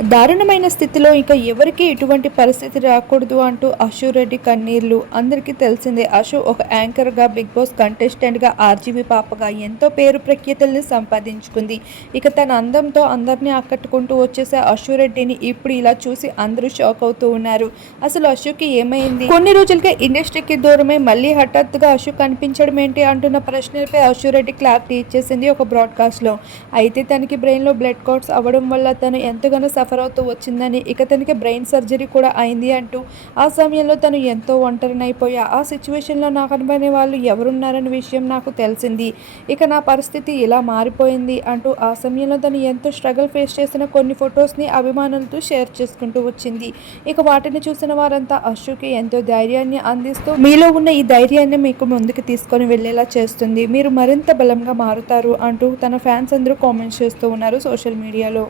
దారుణమైన స్థితిలో ఇక ఎవరికి ఎటువంటి పరిస్థితి రాకూడదు అంటూ అశు రెడ్డి కన్నీళ్లు అందరికీ తెలిసిందే. అశు ఒక యాంకర్గా, బిగ్ బాస్ కంటెస్టెంట్గా, ఆర్జీవీ పాపగా ఎంతో పేరు ప్రఖ్యాతుల్ని సంపాదించుకుంది. ఇక తన అందంతో అందరినీ ఆకట్టుకుంటూ వచ్చేసే అశు రెడ్డిని ఇప్పుడు ఇలా చూసి అందరూ షాక్ అవుతూ ఉన్నారు. అసలు అశుకి ఏమైంది? కొన్ని రోజులకే ఇండస్ట్రీకి దూరమై మళ్ళీ హఠాత్తుగా అశు కనిపించడం ఏంటి అంటున్న ప్రశ్నలపై అశు రెడ్డి క్లారిటీ ఇచ్చేసింది ఒక బ్రాడ్కాస్ట్లో. అయితే తనకి బ్రెయిన్లో బ్లడ్ క్లాట్స్ అవ్వడం వల్ల తను ఎంతగానో సఫర్ అవుతూ వచ్చిందని, ఇక తనకి బ్రెయిన్ సర్జరీ కూడా అయింది అంటూ, ఆ సమయంలో తను ఎంతో ఒంటరినైపోయా. ఆ సిచ్యువేషన్లో నాకు అనుకునే వాళ్ళు ఎవరున్నారనే విషయం నాకు తెలిసింది. ఇక నా పరిస్థితి ఇలా మారిపోయింది అంటూ ఆ సమయంలో తను ఎంతో స్ట్రగుల్ ఫేస్ చేసిన కొన్ని ఫొటోస్ని అభిమానులతో షేర్ చేసుకుంటూ వచ్చింది. ఇక వాటిని చూసిన వారంతా అశుకి ఎంతో ధైర్యాన్ని అందిస్తూ, మీలో ఉన్న ఈ ధైర్యాన్ని మీకు ముందుకు తీసుకొని వెళ్ళేలా చేస్తుంది, మీరు మరింత బలంగా మారుతారు అంటూ తన ఫ్యాన్స్ అందరూ కామెంట్స్ చేస్తూ ఉన్నారు సోషల్ మీడియాలో.